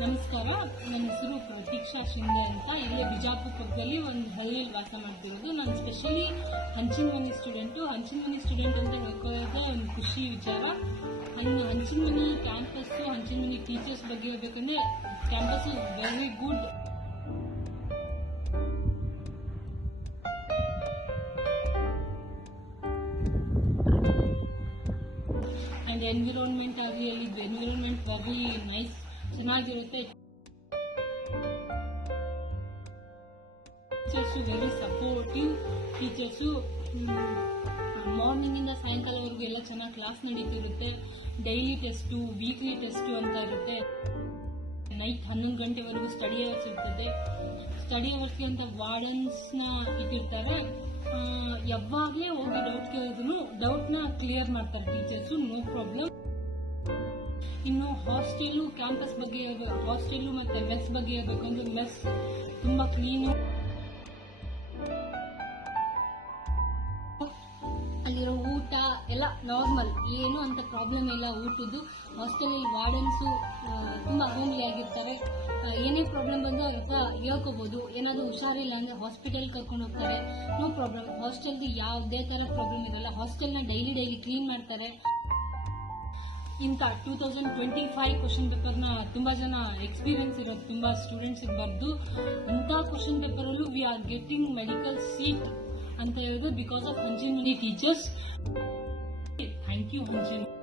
ನಮಸ್ಕಾರ, ನನ್ನ ಹೆಸರು ಪ್ರತೀಕ್ಷಾ ಶಿಂದೆ ಅಂತ. ಇಲ್ಲೇ ಬಿಜಾಪುರ ಪಕ್ಕದಲ್ಲಿ ಒಂದು ಹಳ್ಳಿಯಲ್ಲಿ ವಾಸ ಮಾಡ್ತಿರೋದು. ನಾನು specially Hanchinamani student. Hanchinamani student ಅಂತ ಹೇಳ್ಕೊಳ್ಳೋದೇ ಒಂದು ಖುಷಿ ವಿಚಾರ. ಹಂಚಿನಮನಿ ಕ್ಯಾಂಪಸ್ಸು, ಹಂಚಿನಮನಿ ಟೀಚರ್ಸ್ ಬಗ್ಗೆ ಹೇಳ್ಬೇಕಂದ್ರೆ campus very good. And environment ಆಗಲಿ, ಅಲ್ಲಿ ಎನ್ವಿರಾನ್ಮೆಂಟ್ ವೆರಿ ನೈಸ್, ಚೆನ್ನಾಗಿರುತ್ತೆ. Teachers very supportive. ಟೀಚರ್ಸು ಮಾರ್ನಿಂಗಿಂದ ಸಾಯಂಕಾಲವರೆಗೂ ಎಲ್ಲ ಚೆನ್ನಾಗಿ ಕ್ಲಾಸ್ ನಡೀತಿರುತ್ತೆ. ಡೈಲಿ ಟೆಸ್ಟು, ವೀಕ್ಲಿ ಟೆಸ್ಟು ಅಂತ ಇರುತ್ತೆ. ನೈಟ್ 11 ಗಂಟೆವರೆಗೂ ಸ್ಟಡಿ ಅವರ್ಸ್ ಇರ್ತದೆ. ಸ್ಟಡಿ ಅವರ್ಸ್ಗೆ ಅಂತ ವಾರ್ಡನ್ಸ್ನ ಇಟ್ಟಿರ್ತಾರೆ. ಯಾವಾಗಲೇ ಹೋಗಿ ಡೌಟ್ ಕೇಳಿದ್ರು ಡೌಟ್ನ ಕ್ಲಿಯರ್ ಮಾಡ್ತಾರೆ ಟೀಚರ್ಸು, ನೋ ಪ್ರಾಬ್ಲಮ್. ಇನ್ನು ಹಾಸ್ಟೆಲ್ಲು, ಕ್ಯಾಂಪಸ್ ಬಗ್ಗೆ ಹಾಸ್ಟೆಲ್ಲು ಮತ್ತು ಮೆಸ್ ಬಗ್ಗೆ ಹೇಳ್ಬೇಕಂದ್ರೆ ಮೆಸ್ ತುಂಬ ಕ್ಲೀನು. ಅಲ್ಲಿರೋ ಊಟ ಎಲ್ಲ ನಾರ್ಮಲ್, ಏನು ಅಂತ ಪ್ರಾಬ್ಲಮ್ ಇಲ್ಲ ಊಟದ್ದು. ಹಾಸ್ಟೆಲಲ್ಲಿ ವಾರ್ಡನ್ಸು ತುಂಬ ಹೋಮ್ಲಿ ಆಗಿರ್ತಾರೆ. ಏನೇ ಪ್ರಾಬ್ಲಮ್ ಬಂದು ಅವ್ರ ಹತ್ರ ಹೇಳ್ಕೋಬೋದು. ಏನಾದರೂ ಹುಷಾರಿಲ್ಲ ಅಂದರೆ ಹಾಸ್ಪಿಟಲ್ ಕರ್ಕೊಂಡು ಹೋಗ್ತಾರೆ, ನೋ ಪ್ರಾಬ್ಲಮ್. ಹಾಸ್ಟೆಲ್ದು ಯಾವುದೇ ಥರ ಪ್ರಾಬ್ಲಮ್ ಇರಲ್ಲ. ಹಾಸ್ಟೆಲ್ನ ಡೈಲಿ ಕ್ಲೀನ್ ಮಾಡ್ತಾರೆ. ಇಂಥ 2025 ಕ್ವಶನ್ ಪೇಪರ್ನ ತುಂಬ ಜನ ಎಕ್ಸ್ಪೀರಿಯನ್ಸ್ ಇರೋದು ತುಂಬ ಸ್ಟೂಡೆಂಟ್ಸಿಗೆ ಬರೆದು, ಇಂಥ ಕ್ವಶನ್ ಪೇಪರಲ್ಲೂ we are getting medical seat ಅಂತ ಹೇಳಿದ್ರೆ because of Hanchinamani teachers. Thank you Hanchinamani.